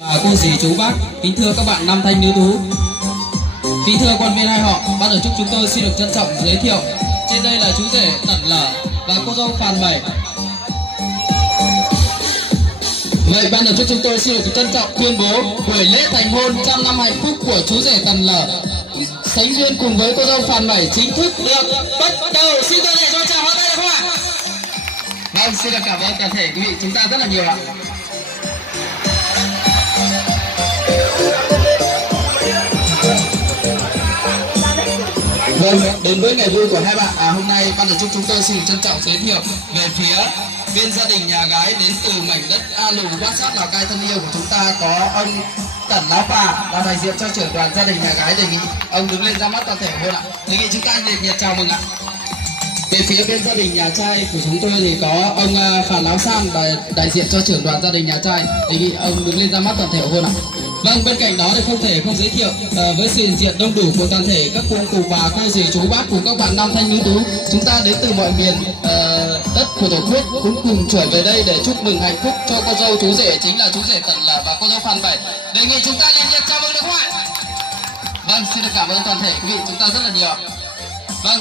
Cô dì chú bác, kính thưa các bạn nam thanh nữ tú, kính thưa quan viên hai họ, ban tổ chức chúng tôi xin được trân trọng giới thiệu. Trên đây là chú rể Tẩn Lở và cô dâu Phàn Mẩy. Vậy ban tổ chức chúng tôi xin được trân trọng tuyên bố buổi lễ thành hôn trăm năm hạnh phúc của chú rể Tẩn Lở sánh duyên cùng với cô dâu Phàn Mẩy chính thức được bắt đầu. Xin toàn thể cho chào hoa tay được không ạ? Vâng, xin được cảm ơn toàn thể quý vị chúng ta rất là nhiều ạ. Vâng, đến với ngày vui của hai bạn, hôm nay ban tổ chức chúng tôi xin trân trọng giới thiệu về phía bên gia đình nhà gái đến từ mảnh đất A Lù, Bát Sát, Lào Cai thân yêu của chúng ta có ông Tẩn Láo Phà là đại diện cho trưởng đoàn gia đình nhà gái. Đề nghị ông đứng lên ra mắt toàn thể luôn ạ. Đề nghị chúng ta nhiệt nhiệt chào mừng ạ. Về phía bên gia đình nhà trai của chúng tôi thì có ông Phàn Láo San đại diện cho trưởng đoàn gia đình nhà trai. Đề nghị ông đứng lên ra mắt toàn thể luôn ạ. Vâng, bên cạnh đó thì không thể không giới thiệu với sự hiện diện đông đủ của toàn thể các cụ bà, cô dì chú bác cùng các bạn nam thanh nữ tú, chúng ta đến từ mọi miền đất của tổ quốc cũng cùng trở về đây để chúc mừng hạnh phúc cho cô dâu chú rể, chính là chú rể Tẩn Lở và cô dâu Phàn Mẩy. Đề nghị chúng ta nhiệt nhiệt chào mừng được không ạ? Vâng, xin được cảm ơn toàn thể quý vị chúng ta rất là nhiều. Vâng,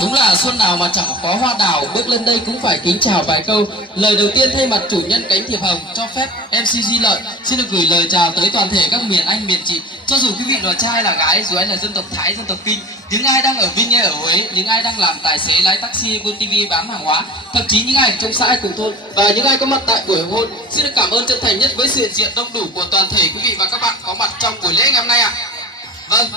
đúng là xuân nào mà chẳng có hoa đào, bước lên đây cũng phải kính chào vài câu. Lời đầu tiên thay mặt chủ nhân cánh thiệp hồng cho phép MC Di Lợi xin được gửi lời chào tới toàn thể các miền Anh, miền chị. Cho dù quý vị là trai là gái, dù anh là dân tộc Thái, dân tộc Kinh, những ai đang ở Vinh hay ở Huế, những ai đang làm tài xế, lái taxi, buôn TV, bán hàng hóa, thậm chí những ai trong xã cùng thôn và những ai có mặt tại buổi hôn, xin được cảm ơn chân thành nhất với sự hiện diện đông đủ của toàn thể quý vị và các bạn có mặt trong buổi lễ ngày hôm nay ạ. Vâng.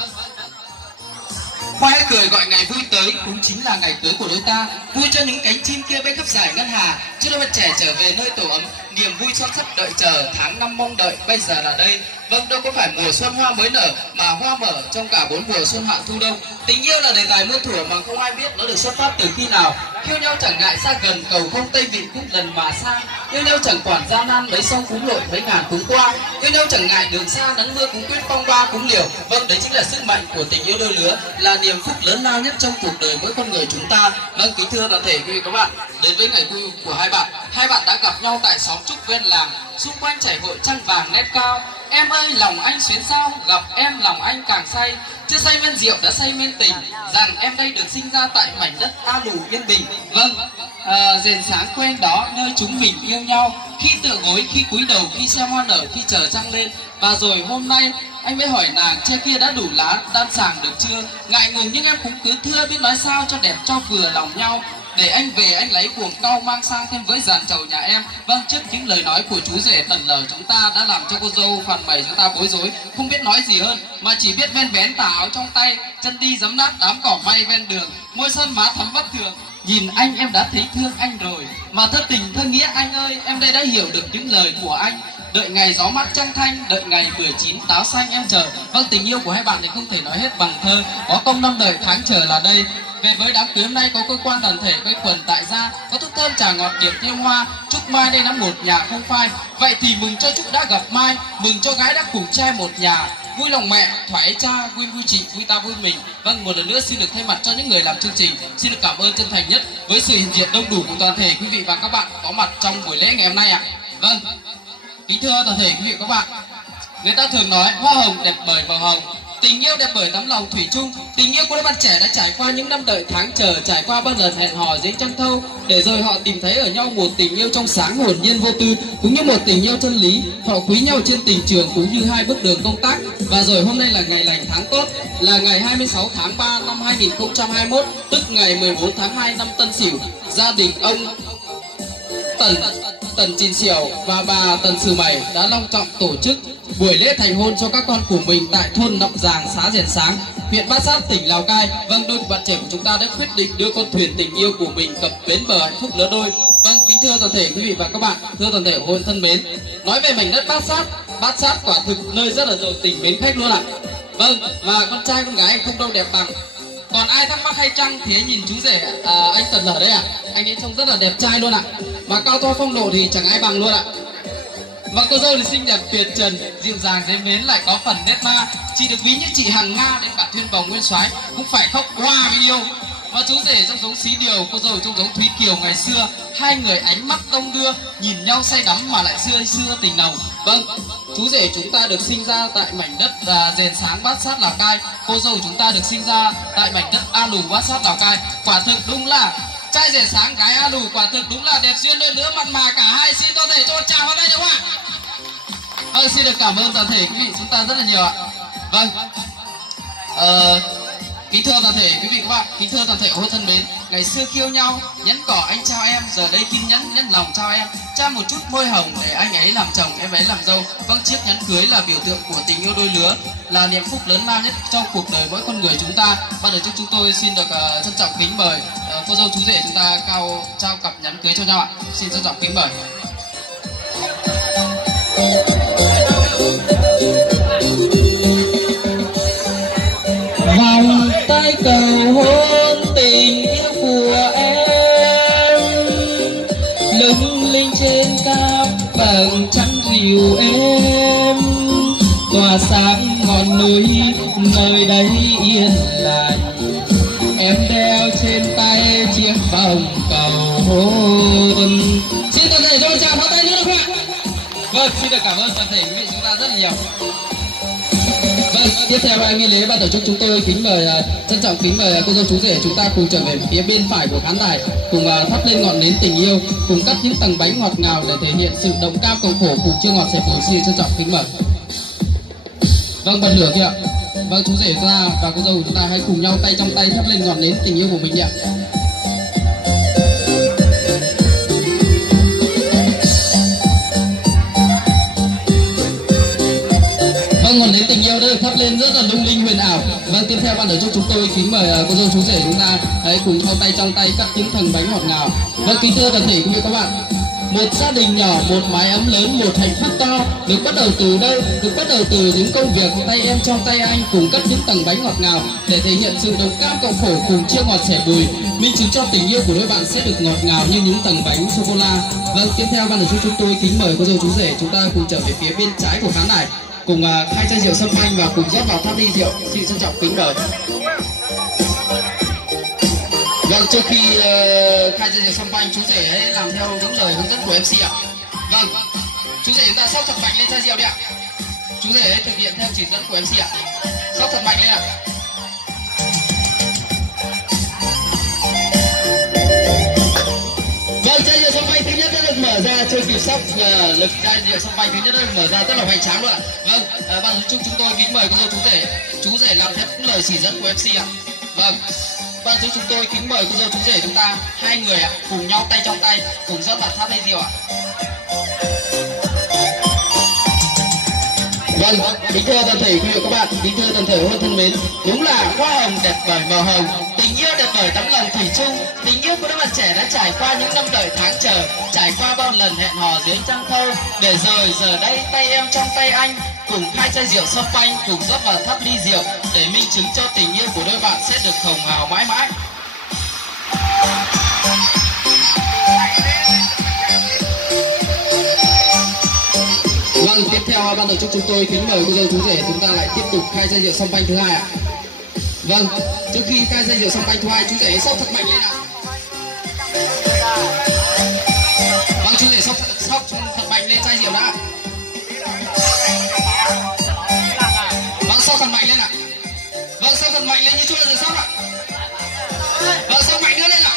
Khoe cười gọi ngày vui tới cũng chính là ngày cưới của đôi ta, vui cho những cánh chim kia bay khắp dải ngân hà, cho đôi bạn trẻ trở về nơi tổ ấm, niềm vui son sắt đợi chờ, tháng năm mong đợi bây giờ là đây. Vâng, đâu có phải mùa xuân hoa mới nở mà hoa mở trong cả bốn mùa xuân hạ thu đông. Tình yêu là đề tài muôn thuở mà không ai biết nó được xuất phát từ khi nào. Yêu nhau chẳng ngại xa gần, cầu không tây vị khúc lần mà xa. Yêu nhau chẳng quản gian nan mấy sông cúng lội mấy ngàn cúng qua. Yêu nhau chẳng ngại đường xa nắng mưa cúng quyết phong ba cúng liều. Vâng, đấy chính là sức mạnh của tình yêu đôi lứa, là niềm phúc lớn lao nhất trong cuộc đời mỗi con người chúng ta. Vâng, kính thưa toàn thể quý vị các bạn, đến với ngày vui của hai bạn đã gặp nhau tại xóm trúc ven làng, xung quanh chảy hội trăng vàng nét cao. Em ơi lòng anh xuyến sao, gặp em lòng anh càng say, chưa say men rượu đã say men tình, rằng em đây được sinh ra tại mảnh đất A Lù yên bình. Vâng, rền sáng quen đó nơi chúng mình yêu nhau, khi tựa gối, khi cúi đầu, khi xem hoa nở, khi chờ trăng lên. Và rồi hôm nay anh mới hỏi nàng che kia đã đủ lá đan sàng được chưa. Ngại ngùng nhưng em cũng cứ thưa biết nói sao cho đẹp cho vừa lòng nhau. Để anh về anh lấy cuồng cau mang sang thêm với dàn trầu nhà em. Vâng, trước những lời nói của chú rể Tẩn Lở chúng ta đã làm cho cô dâu Phàn Mẩy chúng ta bối rối, không biết nói gì hơn mà chỉ biết ven vén tà áo trong tay, chân đi giấm nát đám cỏ may ven đường, môi son má thắm vắt thường. Nhìn anh em đã thấy thương anh rồi, mà thất tình thơ nghĩa anh ơi, em đây đã hiểu được những lời của anh. Đợi ngày gió mát trăng thanh, đợi ngày 19 táo xanh em chờ. Vâng, tình yêu của hai bạn thì không thể nói hết bằng thơ, có công năm đời tháng chờ là đây. Về với đám cưới hôm nay có cơ quan đoàn thể quây quần tại gia, có thuốc thơm trà ngọt điểm thêm hoa, chúc mai đây năm một nhà không phai. Vậy thì mừng cho chúc đã gặp mai, mừng cho gái đã cùng trai một nhà, vui lòng mẹ, thoải cha, vui chị, vui ta vui mình. Vâng, một lần nữa xin được thay mặt cho những người làm chương trình, xin được cảm ơn chân thành nhất với sự hiện diện đông đủ của toàn thể quý vị và các bạn có mặt trong buổi lễ ngày hôm nay ạ. Vâng, kính thưa toàn thể quý vị và các bạn, người ta thường nói hoa hồng đẹp bởi màu hồng, tình yêu đẹp bởi tấm lòng thủy chung. Tình yêu của đôi bạn trẻ đã trải qua những năm đợi tháng chờ, trải qua bao lần hẹn hò dưới trăng thâu, để rồi họ tìm thấy ở nhau một tình yêu trong sáng hồn nhiên vô tư, cũng như một tình yêu chân lý. Họ quý nhau trên tình trường cũng như hai bước đường công tác. Và rồi hôm nay là ngày lành tháng tốt, là ngày 26 tháng 3 năm 2021, tức ngày 14 tháng 2 năm Tân Sửu. Gia đình ông Tần Chín Sỉu và bà Tần Sừ Mẩy đã long trọng tổ chức buổi lễ thành hôn cho các con của mình tại thôn Nậm Giàng, xã Rền Sáng, huyện Bát Sát, tỉnh Lào Cai. Vâng, đôi bạn trẻ của chúng ta đã quyết định đưa con thuyền tình yêu của mình cập bến bờ hạnh phúc lứa đôi. Vâng, kính thưa toàn thể quý vị và các bạn, thưa toàn thể hôn thân mến, nói về mảnh đất Bát Sát quả thực nơi rất là giàu tình mến khách luôn ạ. Vâng, và con trai con gái không đâu đẹp bằng. Còn ai thắc mắc hay chăng thì hãy nhìn chú rể anh Tẩn Lở đây ạ. Anh ấy trông rất là đẹp trai luôn ạ, mà cao to phong độ thì chẳng ai bằng luôn ạ. Và cô dâu thì xinh đẹp tuyệt trần, dịu dàng dễ mến, lại có phần nét ma. Chị được ví như chị Hằng Nga đến cả Thuyên Bồng Nguyên Soái cũng phải khóc hoa vì yêu. Và chú rể trông giống Xí Điều, cô dâu trông giống Thúy Kiều ngày xưa. Hai người ánh mắt đông đưa, nhìn nhau say đắm mà lại xưa tình nồng. Vâng, chú rể chúng ta được sinh ra tại mảnh đất Rền Sáng Bát Sát Lào Cai. Cô dâu chúng ta được sinh ra tại mảnh đất A Lù Bát Sát Lào Cai. Quả thực đúng là trai rể sáng gái A Lù, quả thực đúng là đẹp duyên đôi lứa mặn mà cả hai. Xin toàn thể cho chào vào đây đúng không ạ? Vâng, xin được cảm ơn toàn thể quý vị chúng ta rất là nhiều ạ. Vâng, kính thưa toàn thể quý vị các bạn, kính thưa toàn thể hội thân mến, ngày xưa khiêu nhau nhắn cỏ anh trao em, giờ đây kim nhắn nhắn lòng trao em, trao một chút môi hồng để anh ấy làm chồng em ấy làm dâu. Vâng, chiếc nhẫn cưới là biểu tượng của tình yêu đôi lứa, là niềm phúc lớn lao nhất trong cuộc đời mỗi con người chúng ta. Ban đầu chúng tôi xin được trân trọng kính mời cô dâu chú rể chúng ta trao cặp nhẫn cưới cho nhau ạ. Xin trân trọng kính mời. Vòng tay cầu hôn tình yêu của em, lung linh trên cao vầng trăng dịu êm, tỏa sáng ngọn núi nơi đây yên lành. Em đeo trên tay chiếc vòng cầu hôn. Xin toàn thể cho chào pháo tay nữa được không ạ? Vâng, xin được cảm ơn toàn thể quý vị chúng ta rất là nhiều. Vâng, tiếp theo anh nghi lễ ban tổ chức chúng tôi kính mời trân trọng kính mời cô dâu chú rể chúng ta cùng trở về phía bên phải của khán đài, cùng thắp lên ngọn nến tình yêu, cùng cắt những tầng bánh ngọt ngào để thể hiện sự đồng cao cộng khổ cùng chia ngọt sẻ bùi. Xin trân trọng kính mời. Vâng, bật lửa kìa ạ. Vâng, chú rể ta và cô dâu chúng ta hãy cùng nhau tay trong tay thắp lên ngọn nến tình yêu của mình nhé. Vâng, ngọn nến tình yêu đã được thắp lên rất là lung linh huyền ảo. Vâng, tiếp theo ban tổ chức chúng tôi kính mời cô dâu chú rể chúng ta hãy cùng nhau tay trong tay cắt những tầng bánh ngọt ngào. Vâng, kính thưa toàn thể quý vị các bạn, một gia đình nhỏ, một mái ấm lớn, một hạnh phúc to được bắt đầu từ đâu? Được bắt đầu từ những công việc tay em trong tay anh, cùng cắt những tầng bánh ngọt ngào để thể hiện sự đồng cam cộng khổ, cùng chia ngọt sẻ bùi, minh chứng cho tình yêu của đôi bạn sẽ được ngọt ngào như những tầng bánh sô cô la. Vâng, tiếp theo ban tổ chức chúng tôi kính mời cô dâu chú rể chúng ta cùng trở về phía bên trái của khán đài, cùng khai chai rượu sâm panh và cùng rót vào tháp ly rượu. Xin trân trọng kính mời. Vâng, trước khi khai chai rượu sâm panh, chú rể hãy làm theo những lời hướng dẫn của MC ạ. Vâng, chú rể chúng ta xóc thật mạnh lên chai rượu đi ạ. Chú rể hãy thực hiện theo chỉ dẫn của MC ạ. Xóc thật mạnh lên ạ. Vâng, chai rượu sâm panh thứ nhất đã được mở ra, chưa kịp sóc lực chai rượu sâm panh thứ nhất đã được mở ra rất là hoành tráng luôn ạ. Vâng, ban tổ chức chúng tôi kính mời cô dâu chú rể làm theo những lời chỉ dẫn của MC ạ. Vâng, ban tổ chức chúng tôi kính mời cô dâu chú rể chúng ta hai người ạ cùng nhau tay trong tay cùng rót vào tháp ly rượu ạ. Vâng, kính thưa toàn thể quý vị các bạn, kính thưa toàn thể hội thân mến, đúng là hoa hồng đẹp bởi màu hồng, tình yêu đẹp bởi tấm lòng thủy chung. Tình yêu của đôi bạn trẻ đã trải qua những năm đợi tháng chờ, trải qua bao lần hẹn hò dưới trăng thâu, để rồi giờ đây tay em trong tay anh, cùng hai chai rượu sâm panh cùng rót vào tháp ly rượu để minh chứng cho tình yêu của đôi bạn sẽ được hồng hào mãi mãi. Vâng, tiếp theo ban tổ chức chúng tôi kính mời cô dâu chú rể chúng ta lại tiếp tục khai chai rượu sâm panh thứ hai ạ. Vâng, trước khi khai chai rượu sâm panh thứ hai, chú rể sóc thật mạnh lên ạ. Vâng, chú rể sóc thật mạnh lên chai rượu đã. Vâng, sóc thật mạnh lên ạ. Vâng, sóc thật mạnh lên như chưa bao giờ sóc ạ. Vâng, sóc mạnh nữa lên ạ.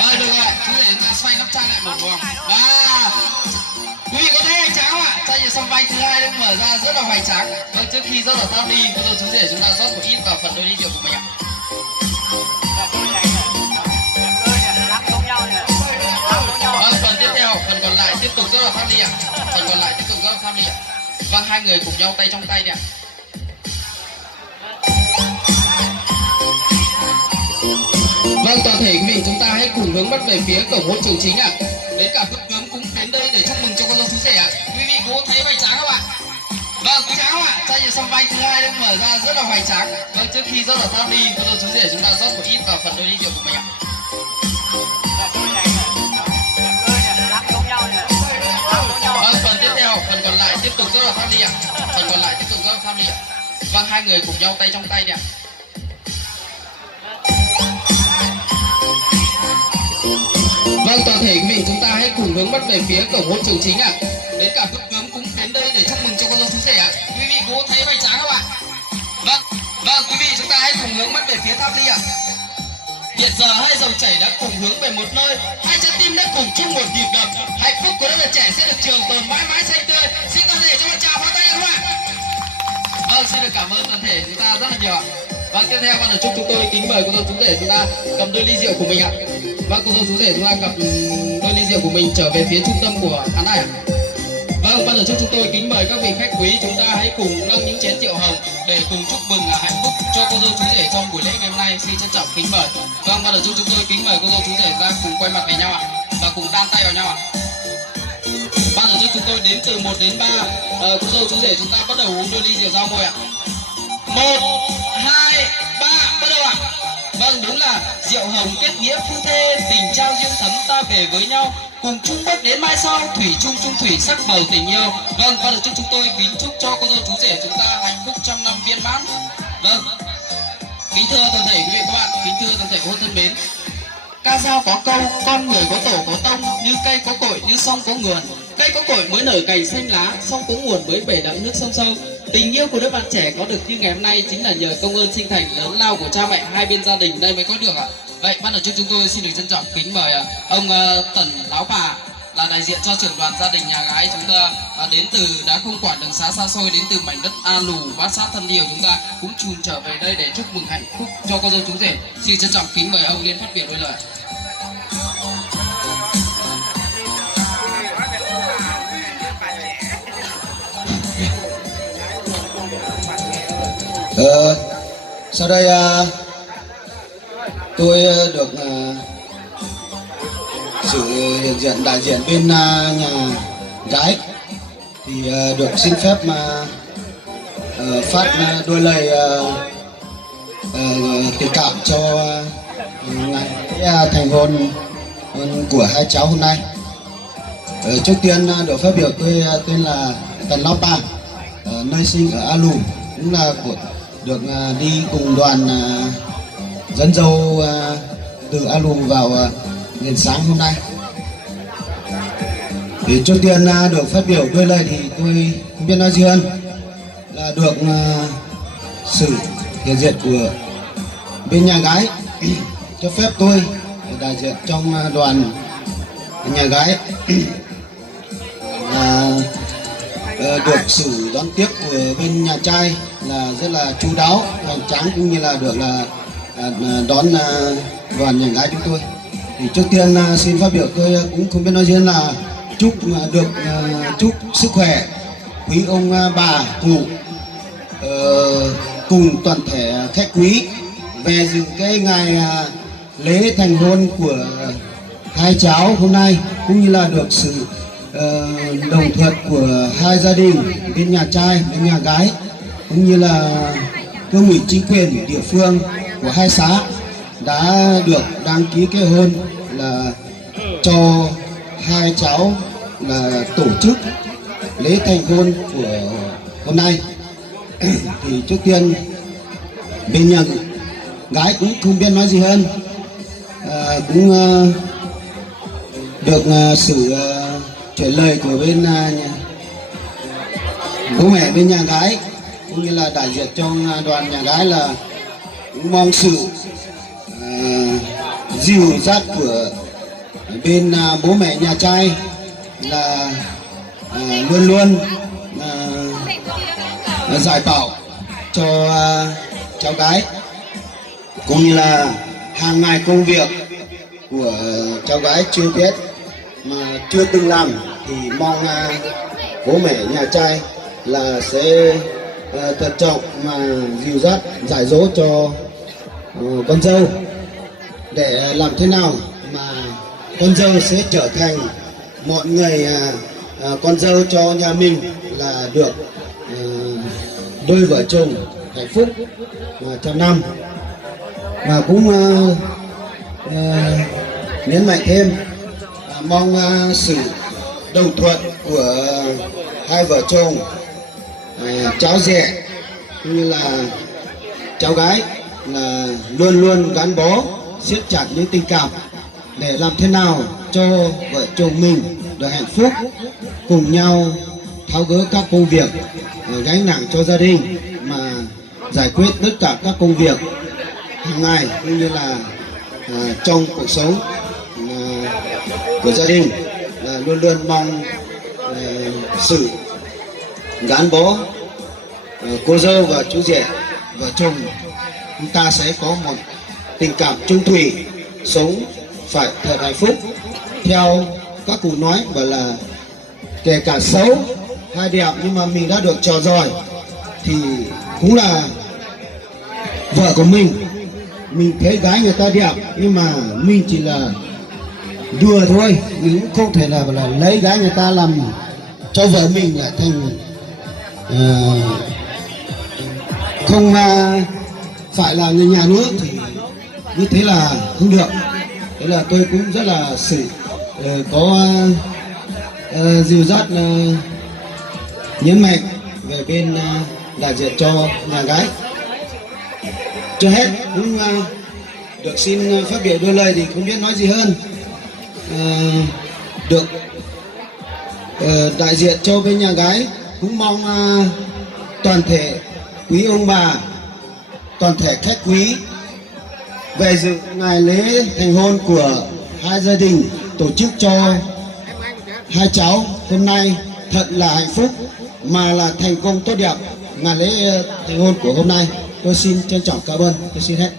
Vâng, được rồi, chú rể xoay nắp chai lại một vòng. Quý vị có thấy hoành tráng không ạ? Chai rượu sâm panh thứ hai được mở ra rất là hoành tráng. Vâng, trước khi rót vào tháp ly, cô dâu chú rể chúng ta rót một ít vào phần đôi ly rượu của mình ạ. Vâng, phần tiếp theo, phần còn lại tiếp tục rót vào tháp ly ạ. Phần còn lại tiếp tục rót vào tháp ly ạ. Vâng, hai người cùng nhau tay trong tay đi ạ. Vâng, toàn thể quý vị chúng ta hãy cùng hướng mắt về phía cổng hội trường chính ạ. Đến cả phước tướng cũng đến đây để chúc mừng cho cô dâu chú rể ạ. Quý vị có thấy hoành tráng không ạ? Vâng, hoành tráng không ạ? Chai rượu sâm panh thứ hai được mở ra rất là hoành tráng. Vâng, trước khi rót vào tháp ly, cô dâu chú rể chúng ta rót một ít vào phần đôi ly rượu của mình ạ. Vâng, phần tiếp theo, phần còn lại tiếp tục rót vào tháp ly ạ. Phần còn lại tiếp tục rót vào tháp ly ạ. Vâng, hai người cùng nhau tay trong tay đi ạ. Vâng, toàn thể quý vị chúng ta hãy cùng hướng mắt về phía cổng hội trường chính ạ. Đến cả phước tướng cũng chúc mừng cho cô dâu chú rể ạ. Quý vị có thấy hoành tráng không ạ? Vâng, vâng, quý vị chúng ta hãy cùng hướng mắt về phía tháp ly ạ. Hiện giờ hai dòng chảy đã cùng hướng về một nơi, hai trái tim đã cùng chung một nhịp đập. Hạnh phúc của đôi bạn trẻ sẽ được trường tồn mãi mãi xanh tươi. Xin toàn thể cho một tràng pháo tay các bạn. Vâng, xin được cảm ơn toàn thể chúng ta rất là nhiều ạ. Vâng, tiếp theo ban tổ chức chúng tôi kính mời cô dâu chú rể chúng ta cầm đôi ly rượu của mình ạ. Vâng, cô dâu chú rể chúng ta cầm đôi ly rượu của mình trở về phía trung tâm của khán đài ạ. Vâng, ban tổ chức chúng tôi kính mời các vị khách quý chúng ta hãy cùng nâng những chén rượu hồng để cùng chúc mừng hạnh phúc cho cô dâu chú rể trong buổi lễ ngày hôm nay. Xin trân trọng kính mời. Vâng, ban tổ chức chúng tôi kính mời cô dâu chú rể ra cùng quay mặt về nhau ạ và cùng đan tay vào nhau ạ. Ban tổ chức chúng tôi đếm từ 1 đến 3, cô dâu chú rể chúng ta bắt đầu uống đôi ly rượu giao môi ạ. 1, 2, 3, bắt đầu ạ. Vâng, đúng là rượu hồng kết nghĩa phu thê, tình trao duyên thắm ta về với nhau, cùng chung bước đến mai sau, thủy chung chung thủy sắc màu tình yêu. Vâng, ban tổ chức chúng tôi kính chúc cho cô dâu chú rể chúng ta hạnh phúc trăm năm viên mãn. Vâng, kính thưa toàn thể quý vị các bạn, kính thưa toàn thể cô thân mến. Ca dao có câu, con người có tổ có tông, như cây có cội, như sông có nguồn. Cây có cội mới nở cành xanh lá, sông có nguồn mới bể đậm nước sông sâu. Tình yêu của đôi bạn trẻ có được như ngày hôm nay chính là nhờ công ơn sinh thành lớn lao của cha mẹ hai bên gia đình đây mới có được ạ. Vậy ban tổ chức chúng tôi xin được trân trọng kính mời ông Tần Láo Bà là đại diện cho trưởng đoàn gia đình nhà gái chúng ta đến từ đã không quản đường xá xa xôi, đến từ mảnh đất A Lù bát sát thân yêu, chúng ta cũng chùn trở về đây để chúc mừng hạnh phúc cho cô dâu chú rể. Xin trân trọng kính mời ông lên phát biểu đôi lời. Sau đây tôi được sự hiện diện đại diện bên nhà gái thì được xin phép mà phát đôi lời tình cảm cho ngày thành hôn của hai cháu hôm nay. Trước tiên được phát biểu tôi tên là Tần Lao Pa, nơi sinh ở A Lù, cũng là được đi cùng đoàn dẫn dâu từ A Lù vào đến sáng hôm nay. Thì trước tiên được phát biểu đôi lời thì tôi không biết nói gì hơn là được sự hiện diện của bên nhà gái cho phép tôi đại diện trong đoàn nhà gái là được sự đón tiếp của bên nhà trai là rất là chu đáo, hoành tráng, cũng như là được là đón đoàn nhà gái chúng tôi. Thì trước tiên xin phát biểu tôi cũng không biết nói gì hơn là chúc chúc sức khỏe quý ông bà cụ cùng toàn thể khách quý về dự cái ngày lễ thành hôn của hai cháu hôm nay, cũng như là được sự đồng thuận của hai gia đình bên nhà trai bên nhà gái, cũng như là cơ ủy chính quyền địa phương của hai xã đã được đăng ký kết hôn là cho hai cháu là tổ chức lễ thành hôn của hôm nay. Thì trước tiên bên nhà gái cũng không biết nói gì hơn, cũng được sự chuyển lời của bên bố mẹ bên nhà gái cũng như là đại diện trong đoàn nhà gái là cũng mong sự dìu dắt của bên bố mẹ nhà trai là luôn luôn giải bảo cho cháu gái, cũng như là hàng ngày công việc của cháu gái chưa biết mà chưa từng làm thì mong bố mẹ nhà trai là sẽ thận trọng mà dìu dắt dạy dỗ cho con dâu để làm thế nào mà con dâu sẽ trở thành mọi người con dâu cho nhà mình là được đôi vợ chồng hạnh phúc trăm năm. Và cũng nhấn mạnh thêm mong sự đồng thuận của hai vợ chồng cháu rể cũng như là cháu gái là luôn luôn gắn bó siết chặt những tình cảm để làm thế nào cho vợ chồng mình được hạnh phúc, cùng nhau tháo gỡ các công việc gánh nặng cho gia đình, mà giải quyết tất cả các công việc hàng ngày cũng như là trong cuộc sống của gia đình, luôn luôn mong sự gắn bó cô dâu và chú rể vợ chồng chúng ta sẽ có một tình cảm chung thủy, sống phải thật hạnh phúc. Theo các cụ nói bảo là kể cả xấu hay đẹp nhưng mà mình đã được trò giỏi thì cũng là vợ của mình. Mình thấy gái người ta đẹp nhưng mà mình chỉ là đùa thôi, mình cũng không thể là lấy gái người ta làm cho vợ mình lại thành không phải là người nhà nữa, thì như thế là không được. Thế là tôi cũng rất là có dìu dắt nhấn mạnh về bên đại diện cho nhà gái. Chưa hết cũng được xin phát biểu đôi lời thì không biết nói gì hơn. Được đại diện cho bên nhà gái cũng mong toàn thể quý ông bà, toàn thể khách quý về dự ngày lễ thành hôn của hai gia đình tổ chức cho hai cháu hôm nay thật là hạnh phúc, mà là thành công tốt đẹp ngày lễ thành hôn của hôm nay. Tôi xin trân trọng cảm ơn. Tôi xin hết.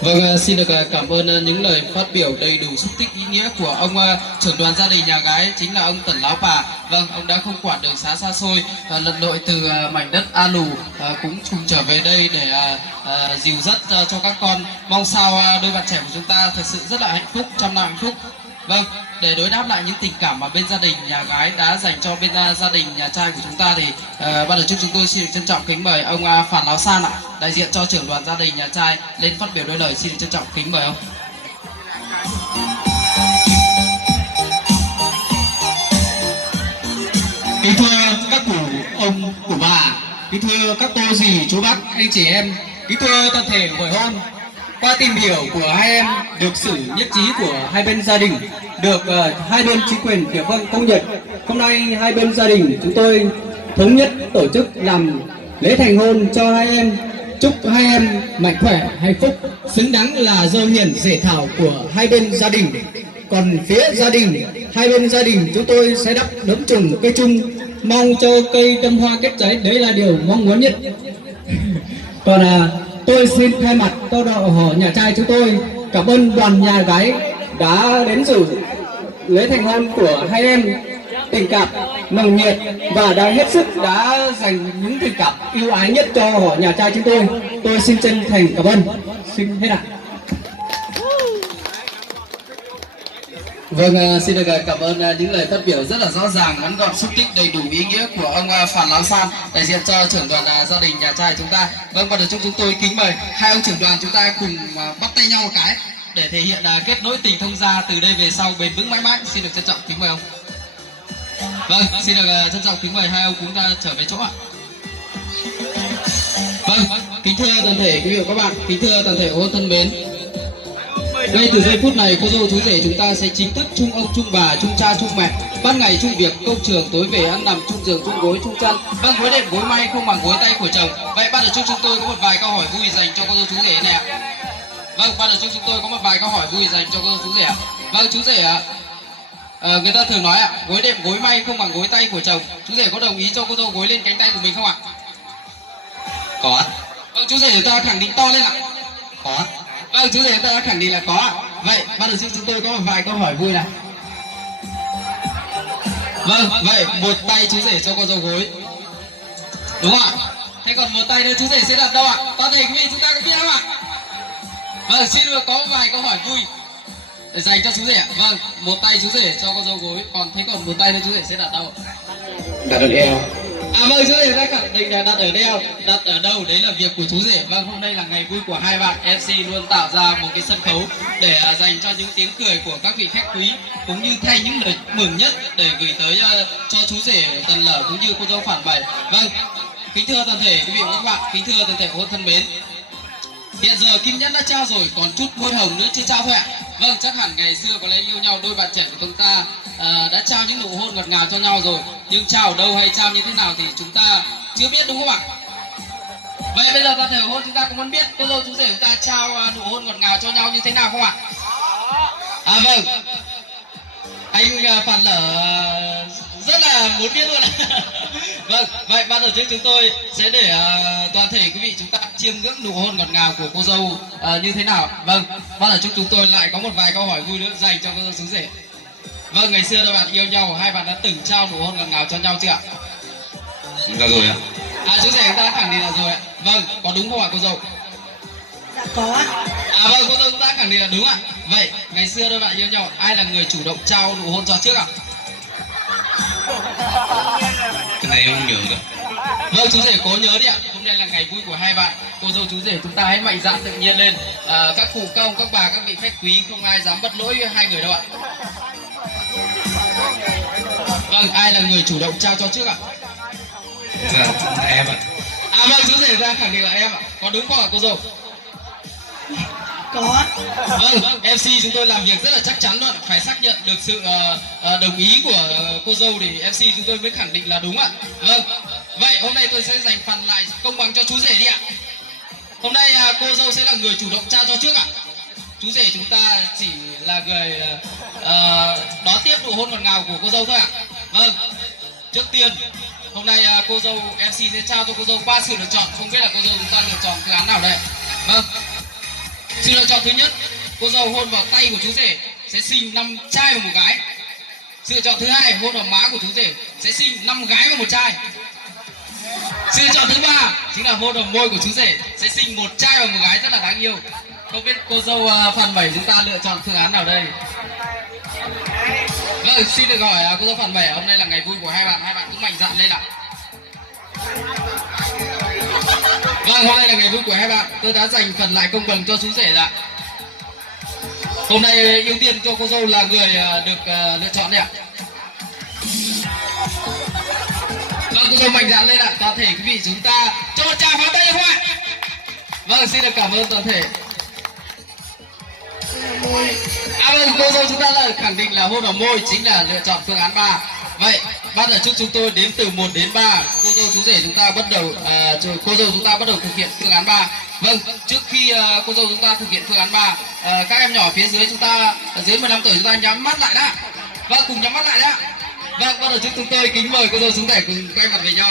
Vâng, xin được cảm ơn những lời phát biểu đầy đủ xúc tích ý nghĩa của ông trưởng đoàn gia đình nhà gái, chính là ông Tần Láo Pà. Vâng, ông đã không quản đường xá xa xôi, lặn lội từ mảnh đất A Lù cũng cùng trở về đây để dìu dắt cho các con. Mong sao đôi bạn trẻ của chúng ta thật sự rất là hạnh phúc, trăm năm hạnh phúc. Vâng, để đối đáp lại những tình cảm mà bên gia đình nhà gái đã dành cho bên gia đình nhà trai của chúng ta thì ban tổ chức chúng tôi xin được trân trọng kính mời ông Phàn Láo San ạ, đại diện cho trưởng đoàn gia đình nhà trai lên phát biểu đôi lời. Xin được trân trọng kính mời ông. Kính thưa các cụ ông cụ bà, kính thưa các cô dì chú bác anh chị em, kính thưa toàn thể buổi hôn. Qua tìm hiểu của hai em, được sự nhất trí của hai bên gia đình, được hai bên chính quyền địa phương công nhận, hôm nay hai bên gia đình chúng tôi thống nhất tổ chức làm lễ thành hôn cho hai em. Chúc hai em mạnh khỏe, hạnh phúc, xứng đáng là dâu hiền rể thảo của hai bên gia đình. Còn phía gia đình, hai bên gia đình chúng tôi sẽ đắp đống trùng cây chung, mong cho cây đâm hoa kết trái, đấy là điều mong muốn nhất. Còn tôi xin thay mặt to đạo họ nhà trai chúng tôi cảm ơn đoàn nhà gái đã đến dự lễ thành hôn của hai em, tình cảm nồng nhiệt và đã hết sức đã dành những tình cảm yêu ái nhất cho họ nhà trai chúng tôi. Tôi xin chân thành cảm ơn. Xin hết ạ. Vâng, xin được cảm ơn những lời phát biểu rất là rõ ràng, ngắn gọn, xúc tích, đầy đủ ý nghĩa của ông Phàn Láo San, đại diện cho trưởng đoàn gia đình nhà trai chúng ta. Vâng, và được chúng tôi kính mời hai ông trưởng đoàn chúng ta cùng bắt tay nhau một cái để thể hiện kết nối tình thông gia từ đây về sau bền vững mãi mãi. Xin được trân trọng kính mời ông. Vâng, xin được trân trọng kính mời hai ông chúng ta trở về chỗ ạ. Vâng, kính thưa toàn thể quý vị và các bạn, kính thưa toàn thể hôn thân mến. Ngay từ giây phút này, cô dâu chú rể chúng ta sẽ chính thức chung ông chung bà, chung cha chung mẹ, ban ngày chung việc, công trường, tối về ăn nằm, chung giường, chung gối, chung chăn. Vâng, gối đệm gối may không bằng gối tay của chồng. Vậy ban tổ chức chúng tôi có một vài câu hỏi vui dành cho cô dâu chú rể này ạ. Vâng, ban tổ chức chúng tôi có một vài câu hỏi vui dành cho cô dâu chú rể ạ. Vâng, chú rể ạ, người ta thường nói ạ, gối đệm gối may không bằng gối tay của chồng. Chú rể có đồng ý cho cô dâu gối lên cánh tay của mình không ạ? Có. Vâng, chú rể chúng ta khẳng định to lên ạ. Có. Vâng, chú rể chúng ta đã khẳng định là có ạ. Vậy ban tổ chức chúng tôi có một vài câu hỏi vui này. Vâng, vậy một tay chú rể cho cô dâu gối, đúng không ạ? Thế còn một tay nữa chú rể sẽ đặt đâu ạ? Toàn thể quý vị chúng ta có biết không ạ? Vâng, xin được có một vài câu hỏi vui để dành cho chú rể ạ. Vâng, một tay chú rể cho cô dâu gối, thế còn một tay nữa chú rể sẽ đặt đâu? Đặt ở eo. À vâng, chú rể đã khẳng định là đặt ở đeo, đặt ở đâu đấy là việc của chú rể. Vâng, hôm nay là ngày vui của hai bạn. MC luôn tạo ra một cái sân khấu để dành cho những tiếng cười của các vị khách quý, cũng như thay những lời mừng nhất để gửi tới cho chú rể Tần Lở cũng như cô dâu Phản Bảy. Vâng, kính thưa toàn thể quý vị và các bạn, kính thưa toàn thể hôn thân mến. Hiện giờ kim nhẫn đã trao rồi, còn chút môi hồng nữa chưa trao thôi ạ. Vâng, chắc hẳn ngày xưa có lẽ yêu nhau đôi bạn trẻ của chúng ta đã trao những nụ hôn ngọt ngào cho nhau rồi, nhưng trao ở đâu hay trao như thế nào thì chúng ta chưa biết, đúng không ạ? Vậy bây giờ toàn thể hôn chúng ta có muốn biết cô dâu chú rể chúng ta trao nụ hôn ngọt ngào cho nhau như thế nào không ạ? Vâng, anh Phan Lở rất là muốn biết luôn ạ. Vâng, vậy ban tổ chức chúng tôi sẽ để toàn thể quý vị chúng ta chiêm ngưỡng nụ hôn ngọt ngào của cô dâu như thế nào. Vâng, ban tổ chức chúng tôi lại có một vài câu hỏi vui nữa dành cho cô dâu chú rể. Vâng, ngày xưa các bạn yêu nhau, hai bạn đã từng trao nụ hôn ngọt ngào cho nhau chưa ạ? Dạ rồi ạ. Chú rể chúng ta khẳng định là rồi ạ. Vâng, có đúng không ạ cô dâu? Dạ có ạ. Vâng, cô dâu chúng ta khẳng định là đúng ạ. Vậy ngày xưa đôi bạn yêu nhau, ai là người chủ động trao nụ hôn cho trước ạ? Cái này em không nhớ được. Vâng, chú rể cố nhớ đi ạ. Hôm nay là ngày vui của hai bạn. Cô dâu chú rể chúng ta hãy mạnh dạn tự nhiên lên. Các cụ công, các bà, các vị khách quý không ai dám bất lỗi hai người đâu ạ. Vâng, ai là người chủ động trao cho trước ạ? Dạ, em ạ. Vâng, chú rể ra khẳng định là em ạ. Có đúng không ạ cô dâu? Có. Vâng, MC chúng tôi làm việc rất là chắc chắn luôn, phải xác nhận được sự đồng ý của cô dâu thì MC chúng tôi mới khẳng định là đúng ạ. Vâng, vậy hôm nay tôi sẽ dành phần lại công bằng cho chú rể đi ạ. Hôm nay cô dâu sẽ là người chủ động trao cho trước ạ. Chú rể chúng ta chỉ là người đón tiếp nụ hôn ngọt ngào của cô dâu thôi ạ. Vâng, trước tiên hôm nay cô dâu MC sẽ trao cho cô dâu 3 sự lựa chọn, không biết là cô dâu chúng ta lựa chọn phương án nào đây. Vâng, sự lựa chọn thứ nhất, cô dâu hôn vào tay của chú rể sẽ sinh 5 trai và một gái. Sự lựa chọn thứ hai, hôn vào má của chú rể sẽ sinh 5 gái và một trai. Sự lựa chọn thứ ba chính là hôn vào môi của chú rể sẽ sinh 1 trai và một gái rất là đáng yêu. Không biết cô dâu phần 7 chúng ta lựa chọn phương án nào đây? Vâng, xin được hỏi cô dâu phần 7, hôm nay là ngày vui của hai bạn cứ mạnh dạn lên ạ. Vâng, hôm nay là ngày vui của hai bạn, tôi đã dành phần lại công bằng cho chú rể ạ. Hôm nay ưu tiên cho cô dâu là người được lựa chọn đấy ạ. Vâng, cô dâu mạnh dạn lên ạ, toàn thể quý vị chúng ta cho một tràng pháo tay được không ạ? Vâng, xin được cảm ơn toàn thể. Vâng, cô dâu chúng ta là khẳng định là hôn vào môi chính là lựa chọn phương án 3. Vậy ban tổ chức chúng tôi đếm từ 1 đến 3, cô dâu chú rể chúng ta bắt đầu thực hiện phương án 3. Vâng, trước khi cô dâu chúng ta thực hiện phương án 3, các em nhỏ phía dưới chúng ta dưới 15 tuổi chúng ta nhắm mắt lại đã. Vâng, cùng nhắm mắt lại đã. Vâng, ban tổ chức chúng tôi kính mời cô dâu chú rể cùng quay mặt về nhau.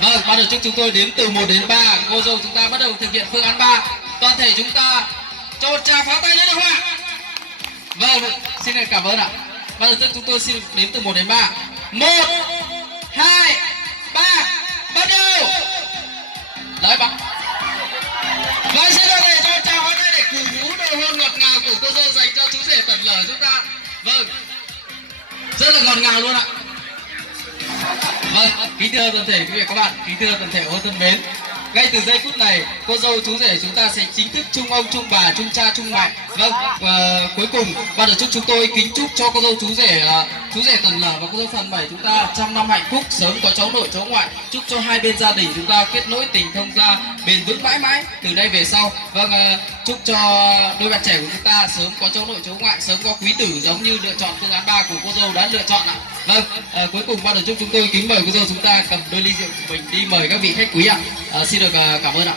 Vâng, ban tổ chức chúng tôi đếm từ 1 đến 3, cô dâu chúng ta bắt đầu thực hiện phương án 3. Toàn thể chúng ta cho một tràng pháo tay lên được không ạ? Vâng, xin được cảm ơn ạ. Ban tổ chức chúng tôi xin đếm từ 1 đến 3. 1, 2, 3, bắt đầu. Đấy bạn. Vâng, xin được để cho tràng pháo tay để cổ vũ nụ hôn ngọt ngào của cô dâu dành cho chú rể Tần Lở chúng ta. Vâng, rất là ngọt ngào luôn ạ. Vâng, kính thưa toàn thể quý vị các bạn, kính thưa toàn thể ô thân mến, ngay từ giây phút này cô dâu chú rể chúng ta sẽ chính thức chung ông chung bà chung cha chung mẹ. Vâng, cuối cùng ban tổ chức chúng tôi kính chúc cho cô dâu chú rể Tần Lở và cô dâu phần 7 chúng ta trăm năm hạnh phúc, sớm có cháu nội cháu ngoại, chúc cho hai bên gia đình chúng ta kết nối tình thông gia bền vững mãi mãi từ đây về sau. Vâng, chúc cho đôi bạn trẻ của chúng ta sớm có cháu nội cháu ngoại, sớm có quý tử giống như lựa chọn phương án 3 của cô dâu đã lựa chọn ạ. Vâng, cuối cùng ban tổ chức chúng tôi kính mời cô dâu chúng ta cầm đôi ly rượu của mình đi mời các vị khách quý ạ. Xin được cảm ơn ạ.